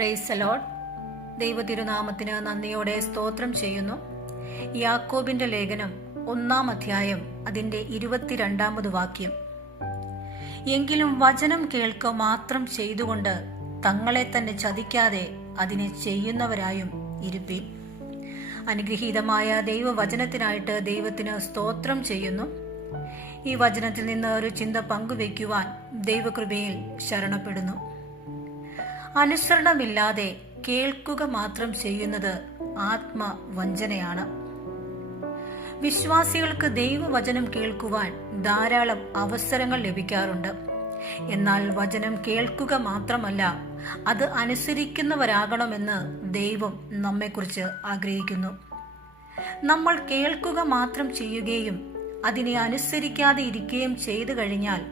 Praise the Lord. ദൈവ തിരുനാമത്തിന് നന്ദിയോടെ സ്തോത്രം ചെയ്യുന്നു. യാക്കോബിന്റെ ലേഖനം 1-ാം അധ്യായം അതിന്റെ 22-ാമത് വാക്യം. എങ്കിലും വചനം കേൾക്കുക മാത്രം ചെയ്തുകൊണ്ട് തങ്ങളെ തന്നെ ചതിക്കാതെ അതിനെ ചെയ്യുന്നവരായും ഇരുപ്പീൻ. അനുഗ്രഹീതമായ ദൈവവചനത്തിനായിട്ട് ദൈവത്തിന് സ്തോത്രം ചെയ്യുന്നു. ഈ വചനത്തിൽ നിന്ന് ഒരു ചിന്ത പങ്കുവയ്ക്കുവാൻ ദൈവകൃപയിൽ ശരണപ്പെടുന്നു. അനുസരണമില്ലാതെ കേൾക്കുക മാത്രം ചെയ്യുന്നത് ആത്മവഞ്ചനയാണ്. വിശ്വാസികൾക്ക് ദൈവവചനം കേൾക്കുവാൻ ധാരാളം അവസരങ്ങൾ ലഭിക്കാറുണ്ട്. എന്നാൽ വചനം കേൾക്കുക മാത്രമല്ല, അത് അനുസരിക്കുന്നവരാകണമെന്ന് ദൈവം നമ്മെക്കുറിച്ച് ആഗ്രഹിക്കുന്നു. നമ്മൾ കേൾക്കുക മാത്രം ചെയ്യുകയും അതിനെ അനുസരിക്കാതെ ഇരിക്കുകയും ചെയ്തു കഴിഞ്ഞാൽ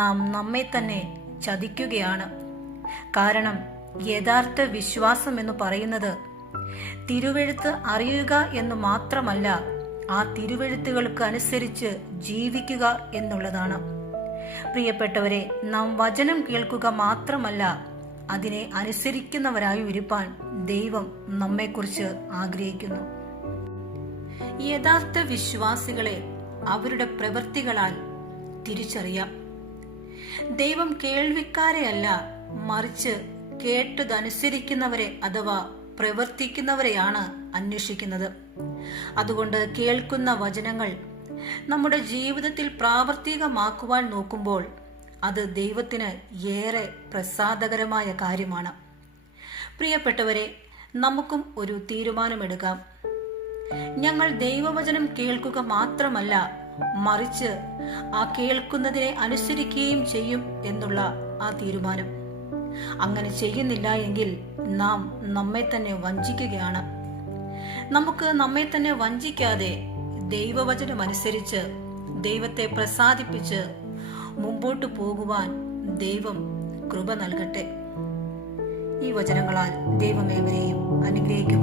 നാം നമ്മെ തന്നെ ചതിക്കുകയാണ്. കാരണം യഥാർത്ഥ വിശ്വാസം എന്ന് പറയുന്നത് തിരുവെഴുത്ത് അറിയുക എന്ന് മാത്രമല്ല, ആ തിരുവെഴുത്തുകൾക്ക് അനുസരിച്ച് ജീവിക്കുക എന്നുള്ളതാണ്. പ്രിയപ്പെട്ടവരെ, നാം വചനം കേൾക്കുക മാത്രമല്ല, അതിനെ അനുസരിക്കുന്നവരായി ഇരുപ്പാൻ ദൈവം നമ്മെക്കുറിച്ച് ആഗ്രഹിക്കുന്നു. യഥാർത്ഥ വിശ്വാസികളെ അവരുടെ പ്രവൃത്തികളാൽ തിരിച്ചറിയാം. ദൈവം കേൾവിക്കാരെയല്ല, മറിച്ച് കേട്ടതനുസരിക്കുന്നവരെ അഥവാ പ്രവർത്തിക്കുന്നവരെയാണ് അന്വേഷിക്കുന്നത്. അതുകൊണ്ട് കേൾക്കുന്ന വചനങ്ങൾ നമ്മുടെ ജീവിതത്തിൽ പ്രാവർത്തികമാക്കുവാൻ നോക്കുമ്പോൾ അത് ദൈവത്തിന് ഏറെ പ്രസാദകരമായ കാര്യമാണ്. പ്രിയപ്പെട്ടവരെ, നമുക്കും ഒരു തീരുമാനമെടുക്കാം. ഞങ്ങൾ ദൈവവചനം കേൾക്കുക മാത്രമല്ല, മറിച്ച് ആ കേൾക്കുന്നതിനെ അനുസരിക്കുകയും ചെയ്യും എന്നുള്ള ആ തീരുമാനം. അങ്ങനെ ചെയ്യുന്നില്ല എങ്കിൽ നാം നമ്മെ തന്നെ വഞ്ചിക്കുകയാണ്. നമുക്ക് നമ്മെ തന്നെ വഞ്ചിക്കാതെ ദൈവവചനം അനുസരിച്ച് ദൈവത്തെ പ്രസാദിപ്പിച്ച് മുമ്പോട്ട് പോകുവാൻ ദൈവം കൃപ നൽകട്ടെ. ഈ വചനങ്ങളാൽ ദൈവം ഏവരെയും അനുഗ്രഹിക്കും.